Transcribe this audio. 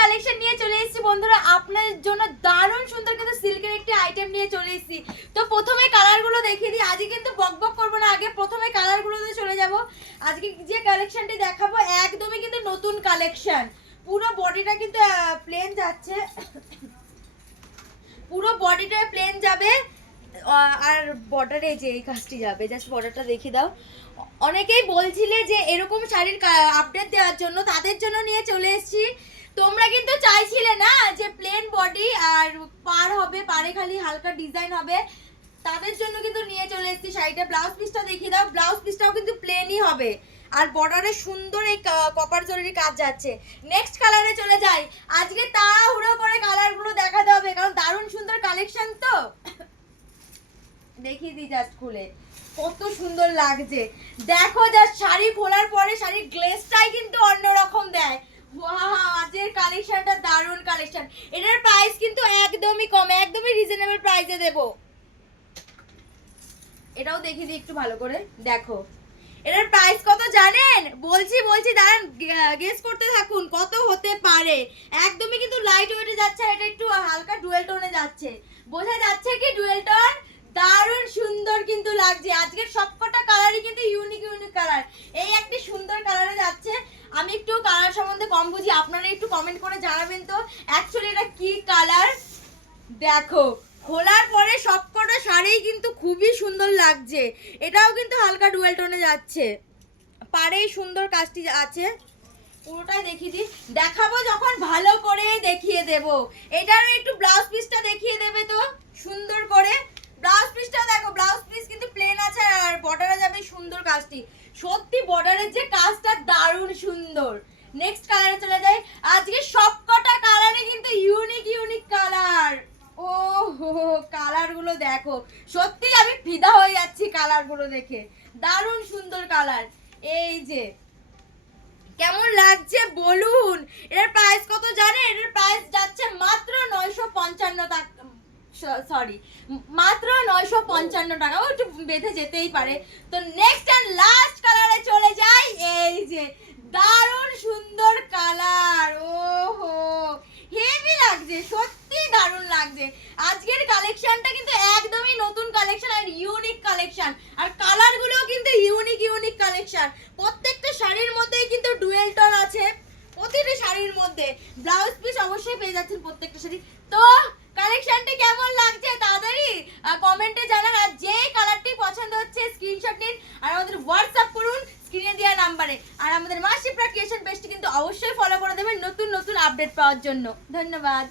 Collection নিয়ে চলে এসেছি বন্ধুরা আপনাদের জন্য দারুণ সুন্দর কিন্তু সিল্কের একটি আইটেম নিয়ে চলে এসেছি। তো প্রথমে কালারগুলো দেখিয়ে দিই, আজকে কিন্তু বকবক করবো না, আগে প্রথমে কালারগুলোতে চলে যাব। আজকে যে কালেকশনটি দেখাবো একদমই কিন্তু নতুন কালেকশন, পুরো বডিটা কিন্তু প্লেন যাচ্ছে, পুরো বডিটা প্লেন যাবে আর বর্ডারে যে এই কাজটি যাবে, জাস্ট বর্ডারটা দেখিয়ে দাও। অনেকেই বলছিলে যে এরকম শাড়ির আপডেট দেওয়ার জন্য, তাদের জন্য নিয়ে চলে এসেছি। তোমরা কিন্তু চাইছিলে না যে প্লেন বডি আর পার হবে, পারে খালি হালকা ডিজাইন হবে, তাদের জন্য কিন্তু নিয়ে চলে এসেছি শাড়িটা। ব্লাউজ পিসটা দেখিয়ে দাও, ব্লাউজ পিসটাও কিন্তু প্লেনই হবে আর বর্ডারে সুন্দর এই কপার জরির কাজ যাচ্ছে। নেক্সট কালারে চলে যাই, আজকে তাড়াহুড়ো করে কালারগুলো দেখাতে হবে কারণ দারুণ সুন্দর কালেকশন। তো দেখিয়ে দিই জাস্ট খুলে, কত সুন্দর লাগছে দেখো। জাস্ট শাড়ি খোলার পরে শাড়ির গ্লেজটাই কিন্তু অন্যরকম দেয়। ওয়াও, আজকের কালেকশনটা দারুণ কালেকশন। এটার প্রাইস কিন্তু একদমই কম, একদমই রিজনেবল প্রাইসে দেব। এটাও দেখিয়ে দিই একটু ভালো করে দেখো। এটার প্রাইস কত জানেন? বলছি দাঁড়ান, গেস করতে থাকুন কত হতে পারে। একদমই কিন্তু লাইট ওয়েটে যাচ্ছে, এটা একটু হালকা ডুয়েল টোনে যাচ্ছে। বোঝা যাচ্ছে কি ডুয়েল টোন? দারুণ সুন্দর কিন্তু লাগছে। আজকের সবকটা কালারই কিন্তু ইউনিক কালার। এই একটি সুন্দর কালারে যাচ্ছে। আমি একটু কালার সম্বন্ধে কম বুঝি, আপনারা একটু কমেন্ট করে জানাবেন তো অ্যাকচুয়ালি এটা কি কালার। দেখো খোলার পরে সবকটা শাড়ি কিন্তু খুবই সুন্দর লাগছে। এটাও কিন্তু হালকা ডুয়েল টোনে যাচ্ছে, পাড়েই সুন্দর কাজটি আছে। পুরোটাই দেখিয়ে দিই, দেখাবো যখন ভালো করে দেখিয়ে দেব। এটারও একটু ব্লাউজ পিসটা দেখিয়ে দেবে তো সুন্দর করে। ব্লাউজ পিসটা দেখো, ব্লাউজ পিস কিন্তু প্লেন আছে আর বর্ডারে যাবে সুন্দর কাজটি। সত্যি বর্ডারের যে কাজটা দারুণ সুন্দর। নেক্সট কালারে চলে যাই, আজকে সবকটা কালারে কিন্তু ইউনিক কালার। ও হো, কালারগুলো দেখো, সত্যি আমি ফিদা হয়ে যাচ্ছি কালারগুলো দেখে। দারুণ সুন্দর কালার। এই যে কেমন লাগছে বলুন। এর প্রাইস কত জানেন? এর প্রাইস যাচ্ছে মাত্র 955 টাকা, সরি মাত্র 955 টাকা। ও একটু বেঁধে যেতেই পারে। তো নেক্সট এন্ড লাস্ট কালারে চলে যাই। এই যে দারুণ সুন্দর কালার, ওহো হেভি লাগছে, সত্যি দারুণ লাগছে। আজকের কালেকশনটা কিন্তু একদমই নতুন কালেকশন আর ইউনিক কালেকশন, আর কালারগুলোও কিন্তু ইউনিক কালেকশন। প্রত্যেকটা শাড়ির মধ্যেই কিন্তু ডুয়েল টোন আছে, প্রতিটি শাড়ির মধ্যে। ব্লাউজ পিস অবশ্যই পেয়ে যাচ্ছেন প্রত্যেকটা শাড়ি। তো কালেকশনটি কেমন লাগছে তাড়াতাড়ি কমেন্টে জানান। আর যে কালারটি পছন্দ হচ্ছে স্ক্রিনশট নিন আর আমাদের হোয়াটসঅ্যাপ করুন স্ক্রিনে দেওয়া নাম্বারে। আর আমাদের মাসিপ্রা ক্রিয়েশন পেজটি কিন্তু অবশ্যই ফলো করে দেবেন নতুন আপডেট পাওয়ার জন্য। ধন্যবাদ।